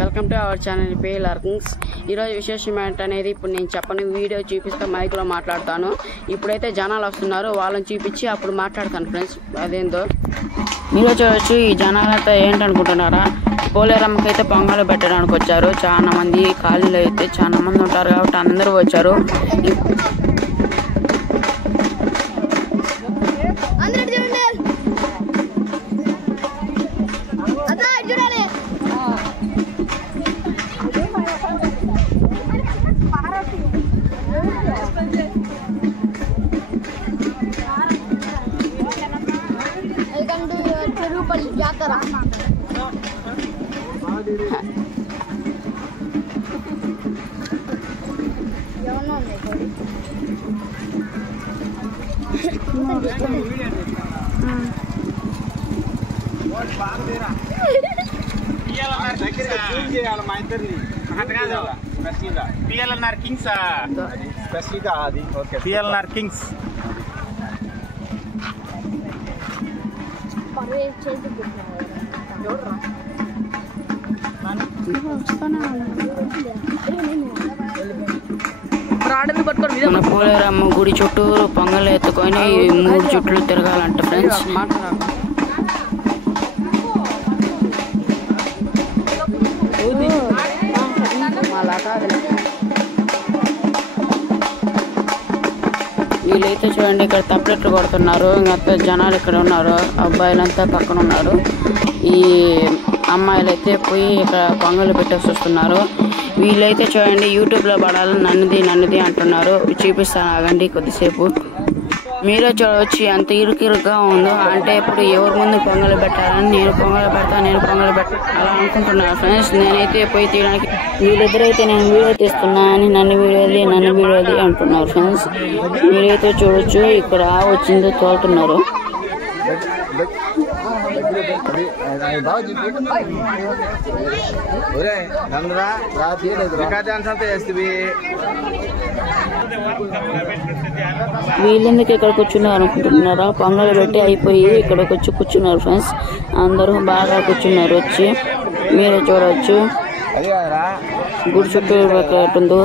Welcome to our channel PLR Kings. ఈరోజు విశేషం ఏంటనేది ఇప్పుడు నేను చెప్పను, వీడియో చూపిస్తా, మైక్లో మాట్లాడతాను. ఇప్పుడైతే జనాలు వస్తున్నారు, వాళ్ళని చూపించి అప్పుడు మాట్లాడతాను ఫ్రెండ్స్. అదేందో మీరు చూడవచ్చు. ఈ జనాలంతా ఏంటనుకుంటున్నారా? పోలేరమ్మకి అయితే పొంగలు పెట్టడానికి వచ్చారు. చాలా మంది ఖాళీలు అయితే చాలా మంది ఉంటారు కాబట్టి అందరూ వచ్చారు. PLR Kings స్పెషల్గా అది ఓకే. PLR Kings మన పోలేరమ్మ గుడి చుట్టూ పొంగలు ఎత్తుకొని 3 చుట్లు తిరగాలంట ఫ్రెండ్స్. వీళ్ళైతే చూడండి, ఇక్కడ తప్పెట్లు కొడుతున్నారు. ఇంకా జనాలు ఇక్కడ ఉన్నారు, అబ్బాయిలంతా పక్కన ఉన్నారు. ఈ అమ్మాయిలు అయితే పోయి ఇక్కడ పొంగలు పెట్టేసి వస్తున్నారు. వీళ్ళైతే చూడండి, యూట్యూబ్లో పడాలి నన్నది అంటున్నారు. చూపిస్తాను ఆగండి కొద్దిసేపు. మీరే చూడవచ్చు ఎంత ఇరుకిరుగ్గా ఉందో. అంటే ఇప్పుడు ఎవరి ముందు పొంగలు పెట్టాలని నేను పొంగలు పెడతా అలా అనుకుంటున్నాను ఫ్రెండ్స్. నేనైతే పోయి తీయడానికి వీళ్ళిద్దరైతే నేను వీడియో తీస్తున్నా అని నన్ను వీడియోది అంటున్నారు ఫ్రెండ్స్. మీరైతే చూడవచ్చు, ఇక్కడ వచ్చిందో తోలుతున్నారు. వీళ్ళెందుకు ఇక్కడ కూర్చున్నారు అనుకుంటున్నారా? పొంగలు పెట్టి అయిపోయి ఇక్కడికి వచ్చి కూర్చున్నారు ఫ్రెండ్స్. అందరూ బాగా కూర్చున్నారు వచ్చి. మీరే చూడవచ్చు గుడి చుట్టూ ఉందో.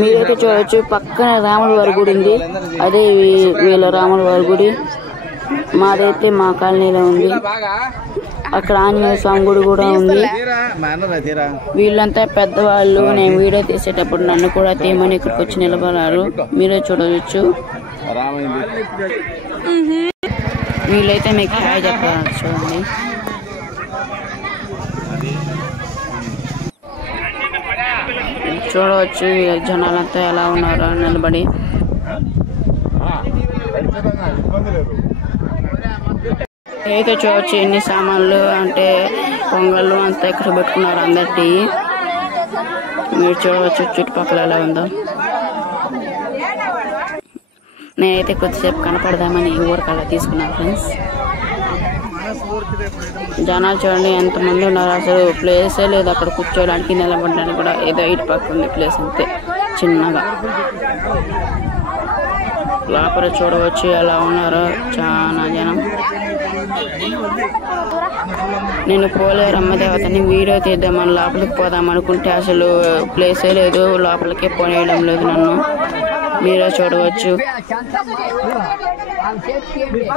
మీరైతే చూడవచ్చు, పక్కన రాముల వారి గుడి ఉంది. అదే వీళ్ళ రాముల వారి గుడి. మాదైతే మా కాలనీలో ఉంది. అక్కడ ఆంజనేయ స్వామి గుడి కూడా ఉంది. వీళ్ళంతా పెద్దవాళ్ళు. నేను వీడియో తీసేటప్పుడు నన్ను కూడా తీయమని ఇక్కడికి వచ్చి నిలబడారు. మీరే చూడవచ్చు. వీళ్ళైతే మీకు హాయ్ చెప్పారు చూడండి. చూడవచ్చు జనాలంతా ఎలా ఉన్నారో నిలబడి. అయితే చూడవచ్చు ఎన్ని సామాన్లు అంటే పొంగళ్ళు అంతా ఇక్కడ పెట్టుకున్నారు అందరికి. మీరు చూడవచ్చు చుట్టుపక్కల ఎలా ఉందో. నేనైతే కొద్దిసేపు కనపడదామని ఈ ఊరికి అలా తీసుకున్నాను ఫ్రెండ్స్. జనాలు చూడండి ఎంతమంది ఉన్నారు. అసలు ప్లేసే లేదు అక్కడ కూర్చోడానికి, నిలబడడానికి కూడా. ఏదో ఇటు పక్క ఉంది ప్లేస్ అంతే చిన్నగా. లోపల చూడవచ్చు ఎలా ఉన్నారో చాలా జనం. నేను పోలేరమ్మ దేవతని వీడియో తీద్దామని లోపలికి పోదాం అనుకుంటే అసలు ప్లేసే లేదు, లోపలికే పోనేయడం లేదు నన్ను. మీరే చూడవచ్చు.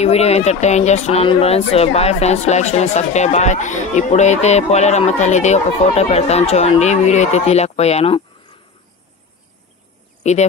ఈ వీడియో ఇంతటితో ఏం చేస్తున్నాను ఫ్రెండ్స్. బాయ్ ఫ్రెండ్స్, లైక్ చేయండి, సబ్స్క్రైబ్. బాయ్. ఇప్పుడైతే పోలేరమ్మ తల్లిది ఒక ఫోటో పెడతాను చూడండి. వీడియో అయితే తీయలేకపోయాను. ఇదే